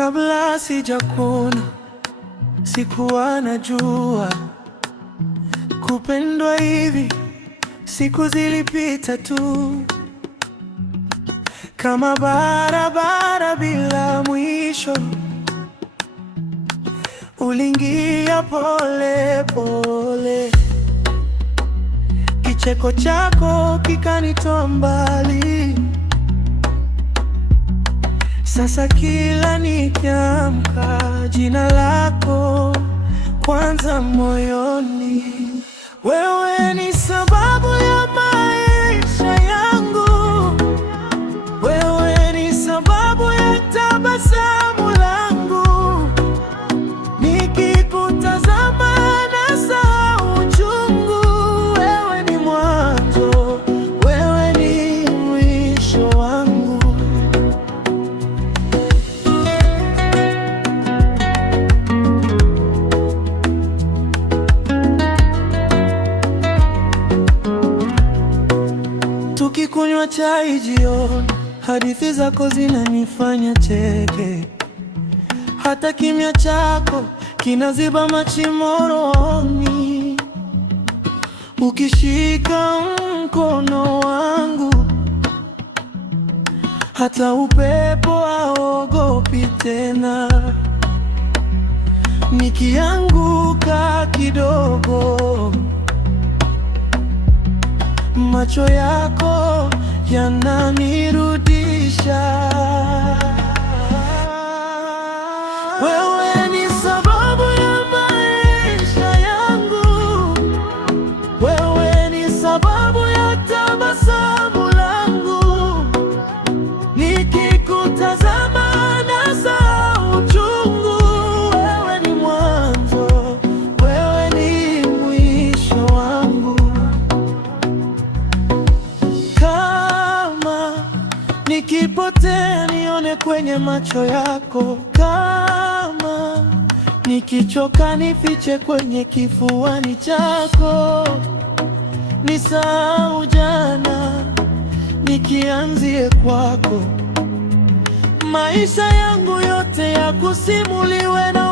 Kabla sijakuna sikuwa najua kupendwa hivi. Siku zilipita tu kama barabara bila mwisho. Uliingia pole pole, kicheko chako kikanitoa mbali. Sasa kila nikiamka, jina lako kwanza moyoni. Wewe ni sababu ya maisha yangu, wewe ni sababu ya tabasamu langu. Nikikutazama nasahau uchungu. Wewe ni mwanzo, wewe ni mwisho wangu. Tukikunywa chai jioni, hadithi zako zinanifanya cheke. Hata kimya chako kinaziba mashimo rohoni. Ukishika mkono wangu, hata upepo haogopi tena. Nikianguka kidogo, macho yako yananirudisha. Wewe ni sababu ya maisha yangu, wewe ni sababu ya tabasamu langu. Nikikutazama nasahau uchungu. Wewe ni mwanzo, wewe ni mwisho wangu. Nikipotea nione kwenye macho yako, kama nikichoka nifiche kwenye kifuani chako. Nisahau jana, nikianzie kwako. Maisha yangu yote yakusimuliwe na